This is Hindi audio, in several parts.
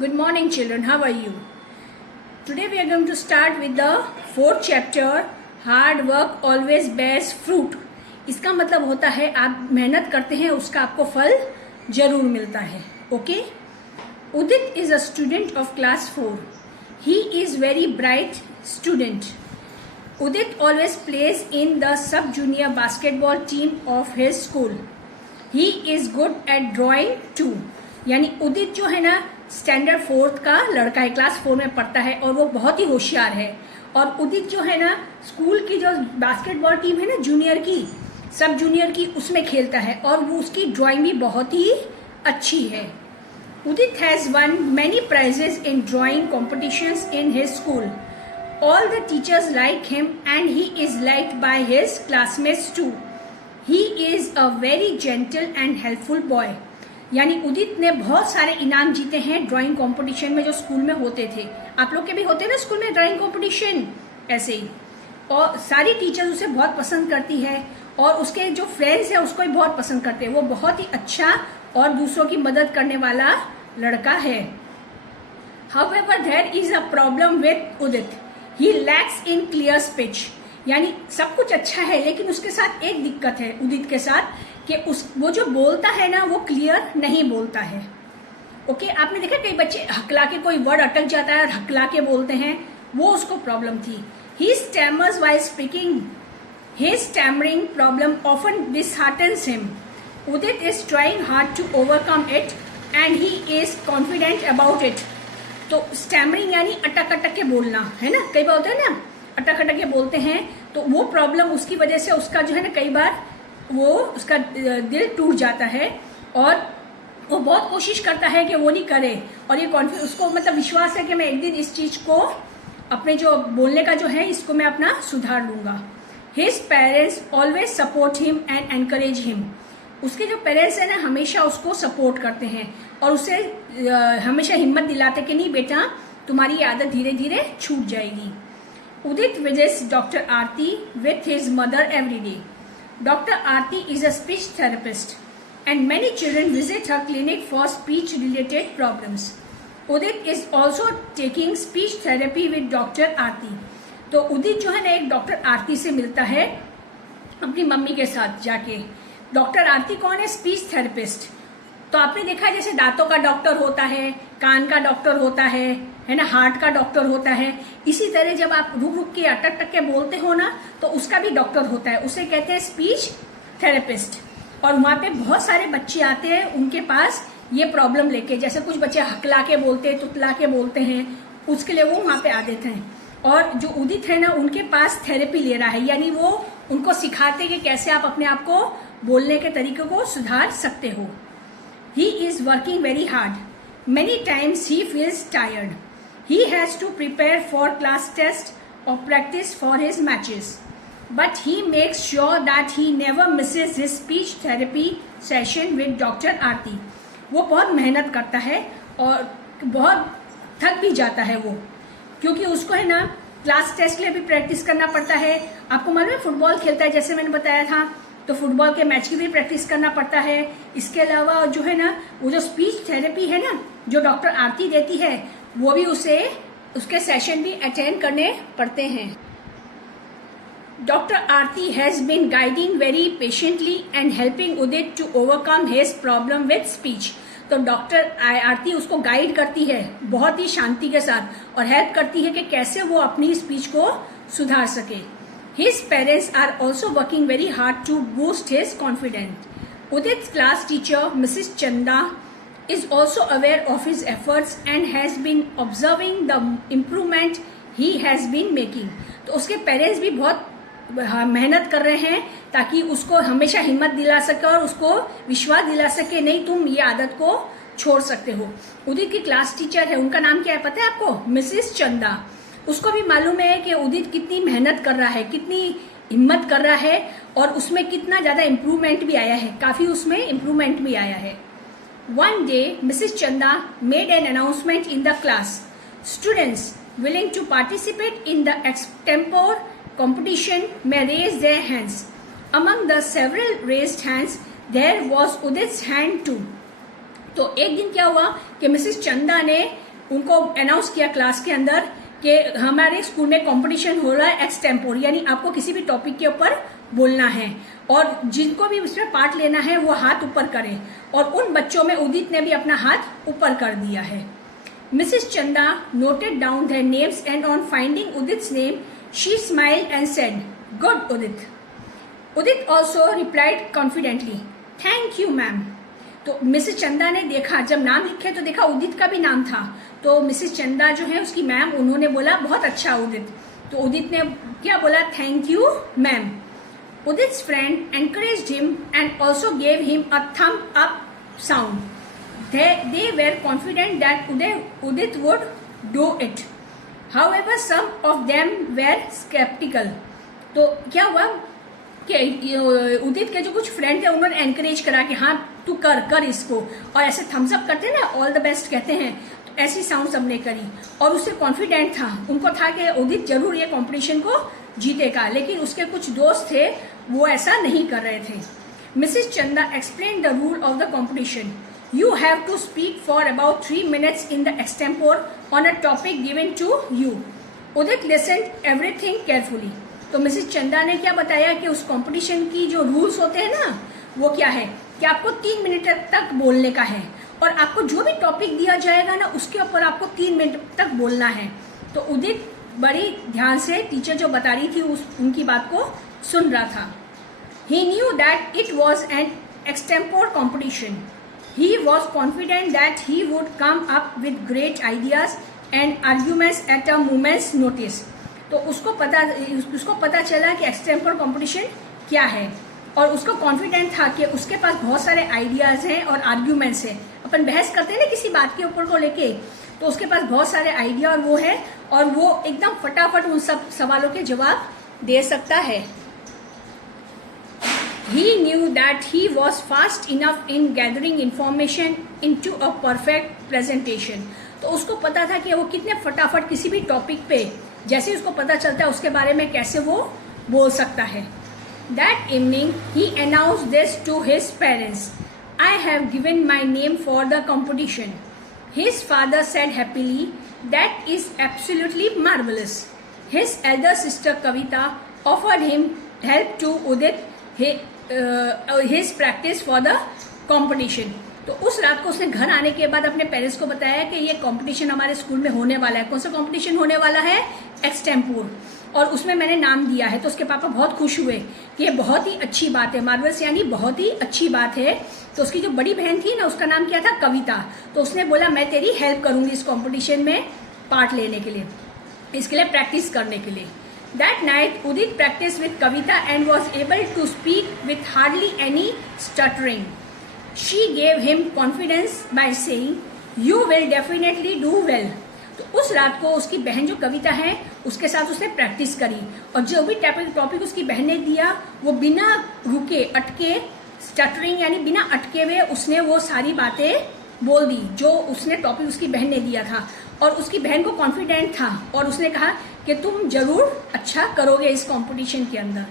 Good morning children, how are you? Today we are going to start with the fourth chapter, hard work always bears fruit. इसका मतलब होता है आप मेहनत करते हैं उसका आपको फल जरूर मिलता है. Okay? Udit is a student of class 4. He is very bright student. Udit always plays in the sub-junior basketball team of his school. He is good at drawing too. यानी उदित जो है ना स्टैंडर्ड 4th का लड़का है, क्लास 4 में पढ़ता है और वो बहुत ही होशियार है. और उदित जो है ना स्कूल की जो बास्केटबॉल टीम है ना जूनियर की, सब जूनियर की, उसमें खेलता है और वो उसकी ड्राइंग भी बहुत ही अच्छी है. Udit has won many prizes in drawing competitions in his school. All the teachers like him and he is liked by his classmates too. He is a very gentle and helpful boy. यानी उदित ने बहुत सारे इनाम जीते हैं ड्राइंग कंपटीशन में जो स्कूल में होते थे. आप लोग के भी होते हैं ना स्कूल में ड्राइंग कंपटीशन, ऐसे ही. और सारी टीचर्स उसे बहुत पसंद करती है और उसके जो फ्रेंड्स हैं उसको भी बहुत पसंद करते हैं. वो बहुत ही अच्छा और दूसरों की मदद करने वाला लड़का है. However, there is a problem with Udit. He lacks in clear speech. यानी सब कुछ अच्छा है लेकिन उसके साथ एक दिक्कत है उदित के साथ कि वो जो बोलता है ना वो क्लियर नहीं बोलता है. ओके, आपने देखा कई बच्चे हकला के कोई वर्ड अटक जाता है और हकला के बोलते हैं, वो उसको प्रॉब्लम थी. He stammers while speaking. His stammering problem often disheartens him. Udit is trying hard to overcome it and he is confident about it. तो स्टैमरिंग यानी अटक अटक के बोलना है ना, कई बार होता है ना अटक अटक के बोलते हैं, तो वो प्रॉब्लम उसकी वजह से उसका जो है ना कई बार वो उसका दिल टूट जाता है और वो बहुत कोशिश करता है कि वो नहीं करे. और ये कॉन्फिडेंस उसको मतलब विश्वास है कि मैं एक दिन इस चीज को अपने जो बोलने का जो है इसको मैं अपना सुधार लूंगा. His parents always support him and encourage him. उसके जो पेरेंट्स है ना हमेशा उसको सपोर्ट करते हैं और उसे हमेशा हिम्मत दिलाते कि नहीं बेटा तुम्हारी ये आदत धीरे धीरे छूट जाएगी. Udit visits doctor Aarti with his mother every day. Doctor Aarti is a speech therapist and many children visit her clinic for speech related problems. Udit is also taking speech therapy with doctor Aarti. तो उदित जो है ना एक डॉक्टर आरती से मिलता है अपनी मम्मी के साथ जाके. डॉक्टर आरती कौन है? Speech therapist. तो आपने देखा है जैसे दांतों का डॉक्टर होता है, कान का डॉक्टर होता है ना, हार्ट का डॉक्टर होता है. इसी तरह जब आप रुक रुक के अटक टक के बोलते हो ना तो उसका भी डॉक्टर होता है, उसे कहते हैं स्पीच थेरेपिस्ट. और वहां पे बहुत सारे बच्चे आते हैं उनके पास ये प्रॉब्लम लेके, जैसे कुछ बच्चे हकला के बोलते हैं, तुतला के बोलते हैं, उसके लिए वो वहां पे आ देते हैं. और जो उदित है ना उनके पास थेरेपी ले रहा है, यानी वो उनको सिखाते कि कैसे आप अपने आप को बोलने के तरीके को सुधार सकते हो. He is working very hard. Many times he feels tired. He has to prepare for class tests or practice for his matches. But he makes sure that he never misses his speech therapy session with Dr. Aarti. वो बहुत मेहनत करता है और बहुत थक भी जाता है वो, क्योंकि उसको है ना क्लास टेस्ट के लिए भी प्रैक्टिस करना पड़ता है. आपको मालूम है फुटबॉल खेलता है जैसे मैंने बताया था, तो फुटबॉल के मैच की भी प्रैक्टिस करना पड़ता है. इसके अलावा जो है ना वो जो स्पीच थेरेपी है ना जो डॉक्टर आरती देती है वो भी उसे उसके सेशन भी अटेंड करने पड़ते हैं. Doctor Aarti has been guiding very patiently and helping Udit to overcome his problem with speech. तो डॉक्टर आरती उसको गाइड करती है बहुत ही शांति के साथ और हेल्प करती है कि कैसे वो अपनी स्पीच को सुधार सके. His parents are also working very hard to boost his confidence. Udit's class teacher, Mrs. Chanda, is also aware of his efforts and has been observing the improvement he has been making. तो उसके पेरेंट्स भी बहुत मेहनत कर रहे हैं ताकि उसको हमेशा हिम्मत दिला सके और उसको विश्वास दिला सके नहीं तुम ये आदत को छोड़ सकते हो. उदित की क्लास टीचर है, उनका नाम क्या है पता है आपको? मिसेस चंदा. उसको भी मालूम है कि उदित कितनी मेहनत कर रहा है, कितनी हिम्मत कर रहा है और उसमें कितना ज्यादा इम्प्रूवमेंट भी आया है, काफी उसमें इम्प्रूवमेंट भी आया है. One day Mrs Chanda made an announcement in the class. Students willing to participate in the extempore competition may raise their hands. Among the several raised hands, there was Udit's hand too. तो एक दिन क्या हुआ कि मिसेस चंदा ने उनको अनाउंस किया क्लास के अंदर कि हमारे स्कूल में कंपटीशन हो रहा है एक्सटेम्पोर, यानी आपको किसी भी टॉपिक के ऊपर बोलना है और जिनको भी उसमें पार्ट लेना है वो हाथ ऊपर करें। और उन बच्चों में उदित ने भी अपना हाथ ऊपर कर दिया है। मिसेस चंदा noted down their names and on finding Udit's name, she smiled and said, "Good, Udit." Udit also replied confidently, "Thank you, ma'am." तो मिसेस चंदा ने देखा, जब नाम लिखे तो देखा उदित का भी नाम था। तो मिसेस चंदा जो है उसकी मैम, उन्होंने बोला बहुत अच्छा उदित। तो उदित ने क्या बोला, thank you ma'am. Udit's friend encouraged him and also gave him a thumb up sound. They were confident that Udit would do it. However, some of them were skeptical. तो क्या हुआ कि उदित के जो कुछ फ्रेंड थे उन्होंने एनकरेज करा कि हाँ तू कर इसको, और ऐसे थम्स अप करते हैं ना, ऑल द बेस्ट कहते हैं, तो ऐसी साउंड सबने करी। और उससे कॉन्फिडेंट था, उनको था कि उदित जरूर ये कंपटीशन को जीतेगा। लेकिन उसके कुछ दोस्त थे वो ऐसा नहीं कर रहे थे। मिसेस चंदा explain the rule of the competition. You have to speak for about 3 minutes in the extempore on a topic given to you. Udit listened everything carefully. तो मिसेस चंदा ने क्या बताया कि उस कंपटीशन की जो रूल्स होते हैं ना, वो क्या है कि आपको 3 मिनट तक बोलने का है और आपको जो भी टॉपिक दिया जाएगा ना उसके ऊपर आपको 3 मिनट तक बोलना है। तो उदित बड़ी ध्यान से टीचर जो बता रही थी उनकी बात को सुन रहा था। He knew that it was an extempore competition. He was confident that he would come up with great ideas and arguments at a moment's notice. तो उसको पता चला कि एक्सटेम्पोर कंपटीशन क्या है और उसको कॉन्फिडेंट था कि उसके पास बहुत सारे आइडियाज हैं और आर्ग्यूमेंट्स हैं। अपन बहस करते हैं ना किसी बात के ऊपर को लेके, तो उसके पास बहुत सारे आइडिया और वो है, और वो एकदम फटाफट उन सब सवालों के जवाब दे सकता है। He knew that he was fast enough in gathering information into a perfect presentation. तो उसको पता था कि वो कितने फटाफट किसी भी टॉपिक पे जैसे ही उसको पता चलता है उसके बारे में कैसे वो बोल सकता है। That evening he announced this to his parents. I have given my name for the competition. His father said happily, "That is absolutely marvelous." His elder sister Kavita offered him help to Udit his practice for the competition. तो उस रात को उसने घर आने के बाद अपने पेरेंट्स को बताया कि ये कंपटीशन हमारे स्कूल में होने वाला है। कौन सा कंपटीशन होने वाला है? एक्सटेम्पोर, और उसमें मैंने नाम दिया है। तो उसके पापा बहुत खुश हुए कि ये बहुत ही अच्छी बात है, मार्वल्स यानी बहुत ही अच्छी बात है। तो उसकी जो बड़ी बहन थी ना, उसका नाम क्या था? कविता। तो उसने बोला मैं तेरी हेल्प करूंगी इस कॉम्पिटिशन में पार्ट लेने के लिए, इसके लिए प्रैक्टिस करने के लिए। That night, Udit practiced with Kavita and was able to speak with hardly any stuttering. She gave him confidence by saying, "You will definitely do well." तो उस रात को उसकी बहन जो कविता है उसके साथ उसने प्रैक्टिस करी, और जो भी टॉपिक उसकी बहन ने दिया वो बिना रुके अटके, स्टटरिंग यानी बिना अटके हुए उसने वो सारी बातें बोल दी जो उसने टॉपिक उसकी बहन ने दिया था। और उसकी बहन को कॉन्फिडेंट था और उसने कहा कि तुम जरूर अच्छा करोगे इस कंपटीशन के अंदर।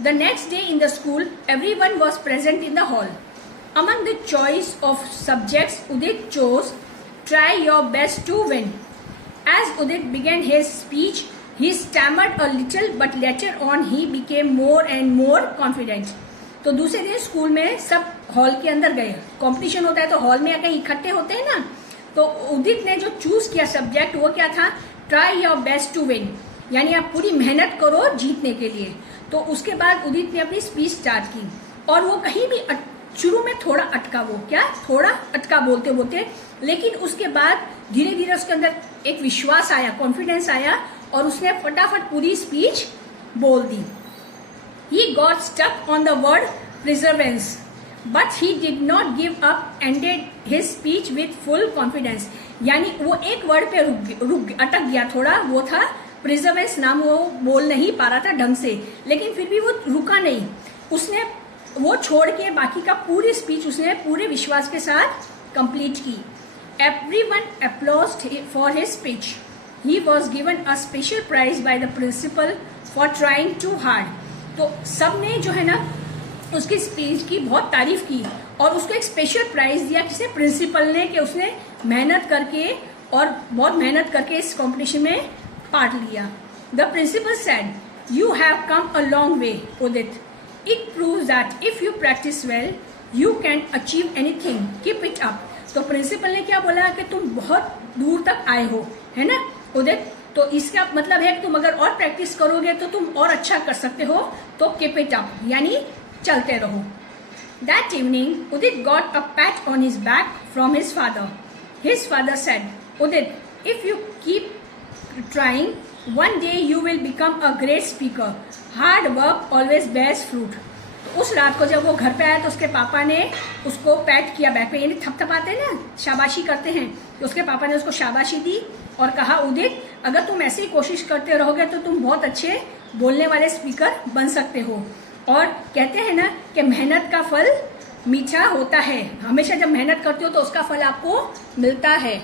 The next day in the school everyone was present in the hall. Among the choice of subjects Udit chose try your best to win. As Udit began his speech he stammered a little but later on he became more and more confident. तो दूसरे दिन स्कूल में सब हॉल के अंदर गए। कंपटीशन होता है तो हॉल में आकर इकट्ठे होते हैं ना। तो उदित ने जो चूज किया सब्जेक्ट वो क्या था? Try your best to win, यानी आप पूरी मेहनत करो जीतने के लिए। तो उसके बाद उदित ने अपनी स्पीच स्टार्ट की और वो कहीं भी शुरू में थोड़ा अटका, वो क्या थोड़ा अटका बोलते बोलते, लेकिन उसके बाद धीरे धीरे उसके अंदर एक विश्वास आया, कॉन्फिडेंस आया और उसने फटाफट पूरी स्पीच बोल दी। He got stuck on the word perseverance, but he did not give up, ended his speech with full confidence. यानी वो एक वर्ड पे अटक गया थोड़ा, वो था प्रिजर्वेंस नाम, वो बोल नहीं पा रहा था ढंग से, लेकिन फिर भी वो रुका नहीं। उसने वो छोड़ के बाकी का पूरी स्पीच उसने पूरे विश्वास के साथ कंप्लीट की। Everyone applauded for his speech. He was given a special prize by the principal for trying too hard. तो सब ने जो है ना उसकी स्पीच की बहुत तारीफ की और उसको एक स्पेशल प्राइज दिया किसे, प्रिंसिपल ने, कि उसने मेहनत करके और बहुत मेहनत करके इस कंपटीशन में पार्ट लिया। The principal said, you have come a long way Udit, it proves that if you practise well you can achieve anything, keep it up. तो प्रिंसिपल ने क्या बोला कि तुम बहुत दूर तक आए हो, है ना उदित, तो इसका मतलब है कि तुम अगर और प्रैक्टिस करोगे तो तुम और अच्छा कर सकते हो, तो कीप इट अप यानी चलते रहो। That evening, Udit got a pat on his back from his father. His father said, Udit, if you keep trying, one day you will become a great speaker. Hard work always bears fruit. उस रात को जब वो घर पे आया तो उसके पापा ने उसको पैट किया बैक पे, यानी थपथपाते हैं ना, शाबाशी करते हैं, तो उसके पापा ने उसको शाबाशी दी और कहा, उदित अगर तुम ऐसे ही कोशिश करते रहोगे तो तुम बहुत अच्छे बोलने वाले स्पीकर बन सकते हो। और कहते हैं ना कि मेहनत का फल मीठा होता है, हमेशा जब मेहनत करते हो तो उसका फल आपको मिलता है।